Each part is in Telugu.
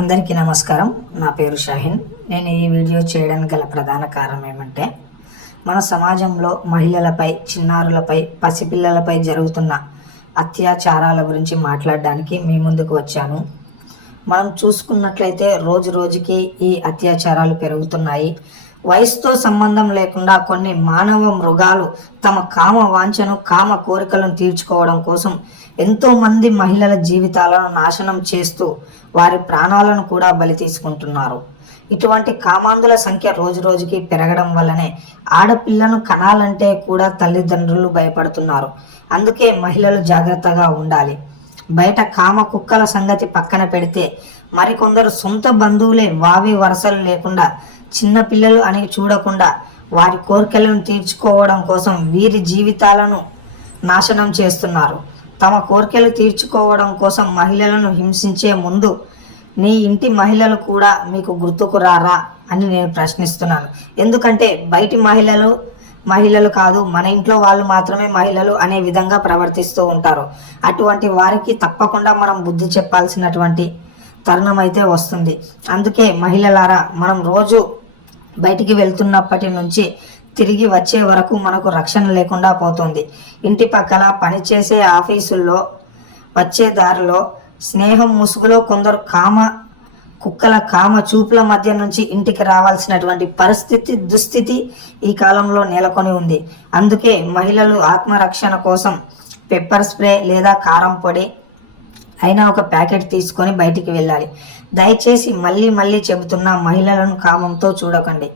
అందరికీ నమస్కారం. నా పేరు షాహిన్. నేను ఈ వీడియో చేయడానికి గల ప్రధాన కారణం ఏమంటే, మన సమాజంలో మహిళలపై, చిన్నారులపై, పసిపిల్లలపై జరుగుతున్న అత్యాచారాల గురించి మాట్లాడడానికి మీ ముందుకు వచ్చాను. మనం చూసుకున్నట్లయితే రోజు రోజుకి ఈ అత్యాచారాలు పెరుగుతున్నాయి. వయసుతో సంబంధం లేకుండా కొన్ని మానవ మృగాలు తమ కామ వాంఛను, కామ కోరికలను తీర్చుకోవడం కోసం ఎంతోమంది మహిళల జీవితాలను నాశనం చేస్తూ వారి ప్రాణాలను కూడా బలి తీసుకుంటున్నారు. ఇటువంటి కామాంధుల సంఖ్య రోజు రోజుకి పెరగడం వల్లనే ఆడపిల్లను కనాలంటే కూడా తల్లిదండ్రులు భయపడుతున్నారు. అందుకే మహిళలు జాగ్రత్తగా ఉండాలి. బయట కామ కుక్కల సంగతి పక్కన పెడితే మరికొందరు సొంత బంధువులే వావి వరసలు లేకుండా, చిన్న పిల్లలు అని చూడకుండా వారి కోరికలను తీర్చుకోవడం కోసం వీరి జీవితాలను నాశనం చేస్తున్నారు. తమ కోరికలు తీర్చుకోవడం కోసం మహిళలను హింసించే ముందు నీ ఇంటి మహిళలు కూడా మీకు గుర్తుకు రారా అని నేను ప్రశ్నిస్తున్నాను. ఎందుకంటే బయటి మహిళలు కాదు, మన ఇంట్లో వాళ్ళు మాత్రమే మహిళలు అనే విధంగా ప్రవర్తిస్తూ ఉంటారు. అటువంటి వారికి తప్పకుండా మనం బుద్ధి చెప్పాల్సినటువంటి తరుణం అయితే వస్తుంది. అందుకే మహిళలారా, మనం రోజు బయటికి వెళ్తున్నప్పటి నుంచి తిరిగి వచ్చే వరకు మనకు రక్షణ లేకుండా పోతుంది. ఇంటి పక్కల పనిచేసే ఆఫీసుల్లో, వచ్చే దారిలో, స్నేహం ముసుగులో కొందరు కుక్కల కామ చూపుల మధ్య నుంచి ఇంటికి రావాల్సినటువంటి దుస్థితి ఈ కాలంలో నెలకొని ఉంది. అందుకే మహిళలు ఆత్మరక్షణ కోసం పెప్పర్ స్ప్రే లేదా కారం పొడి అయినా ఒక ప్యాకెట్ తీసుకొని బయటికి వెళ్ళాలి. దయచేసి మళ్ళీ చెబుతున్న మహిళలను కామంతో చూడకండి.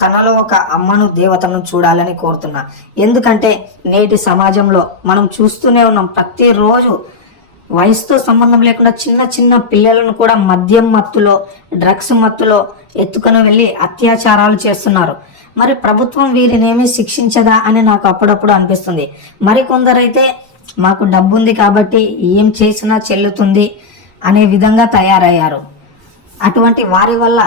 తనలో ఒక అమ్మను, దేవతను చూడాలని కోరుతున్నా. ఎందుకంటే నేటి సమాజంలో మనం చూస్తూనే ఉన్నాం, ప్రతిరోజు వయసుతో సంబంధం లేకుండా చిన్న పిల్లలను కూడా మద్యం మత్తులో, డ్రగ్స్ మత్తులో ఎత్తుకొని వెళ్ళి అత్యాచారాలు చేస్తున్నారు. మరి ప్రభుత్వం వీరినేమీ శిక్షించదా అని నాకు అప్పుడప్పుడు అనిపిస్తుంది. మరికొందరైతే మాకు డబ్బు ఉంది కాబట్టి ఏం చేసినా చెల్లుతుంది అనే విధంగా తయారయ్యారు. అటువంటి వారి వల్ల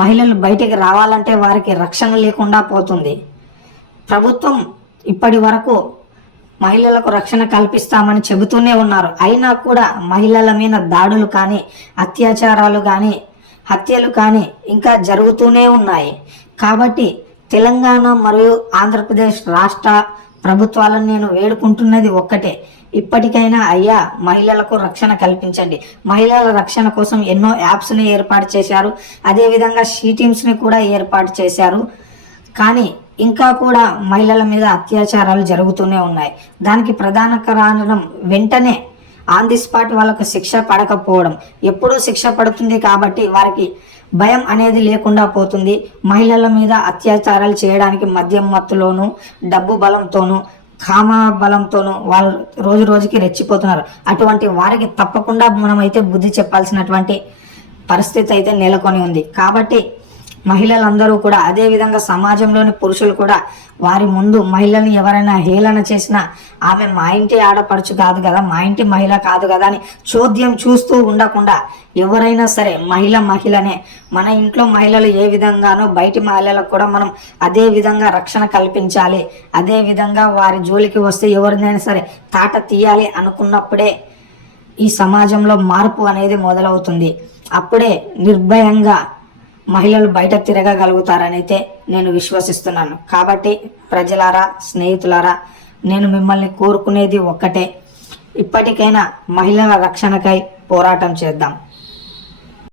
మహిళలు బయటికి రావాలంటే వారికి రక్షణ లేకుండా పోతుంది. ప్రభుత్వం ఇప్పటి వరకు మహిళలకు రక్షణ కల్పిస్తామని చెబుతూనే ఉన్నారు. అయినా కూడా మహిళల మీద దాడులు కానీ, అత్యాచారాలు కానీ, హత్యలు కానీ ఇంకా జరుగుతూనే ఉన్నాయి. కాబట్టి తెలంగాణ మరియు ఆంధ్రప్రదేశ్ రాష్ట్ర ప్రభుత్వాలను నేను వేడుకుంటున్నది ఒక్కటే, ఇప్పటికైనా అయ్యా మహిళలకు రక్షణ కల్పించండి. మహిళల రక్షణ కోసం ఎన్నో యాప్స్ని ఏర్పాటు చేశారు, అదేవిధంగా టీమ్స్ని కూడా ఏర్పాటు చేశారు. కానీ ఇంకా కూడా మహిళల మీద అత్యాచారాలు జరుగుతూనే ఉన్నాయి. దానికి ప్రధాన కారణం వెంటనే ఆన్ ది స్పాట్ వాళ్ళకు శిక్ష పడకపోవడం. ఎప్పుడూ శిక్ష పడుతుంది కాబట్టి వారికి భయం అనేది లేకుండా పోతుంది. మహిళల మీద అత్యాచారాలు చేయడానికి మద్యం మత్తులోను, డబ్బు బలంతోనూ, కామ బలంతోనూ వాళ్ళు రోజు రోజుకి రెచ్చిపోతున్నారు. అటువంటి వారికి తప్పకుండా మనమైతే బుద్ధి చెప్పాల్సినటువంటి పరిస్థితి అయితే నెలకొని ఉంది. కాబట్టి మహిళలందరూ కూడా, అదేవిధంగా సమాజంలోని పురుషులు కూడా వారి ముందు మహిళల్ని ఎవరైనా హేళన చేసినా ఆమె మా ఇంటి ఆడపడుచు కాదు కదా, మా ఇంటి మహిళ కాదు కదా అని చోద్యం చూస్తూ ఉండకుండా ఎవరైనా సరే మహిళనే, మన ఇంట్లో మహిళలు ఏ విధంగానో బయటి మహిళలకు కూడా మనం అదే విధంగా రక్షణ కల్పించాలి. అదే విధంగా వారి జోలికి వస్తే ఎవరినైనా సరే తాట తీయాలి అనుకున్నప్పుడే ఈ సమాజంలో మార్పు అనేది మొదలవుతుంది. అప్పుడే నిర్భయంగా మహిళలు బయట తిరగగలుగుతారనైతే నేను విశ్వసిస్తున్నాను. కాబట్టి ప్రజలారా, స్నేహితులారా, నేను మిమ్మల్ని కోరుకునేది ఒక్కటే, ఇప్పటికైనా మహిళల రక్షణకై పోరాటం చేద్దాం.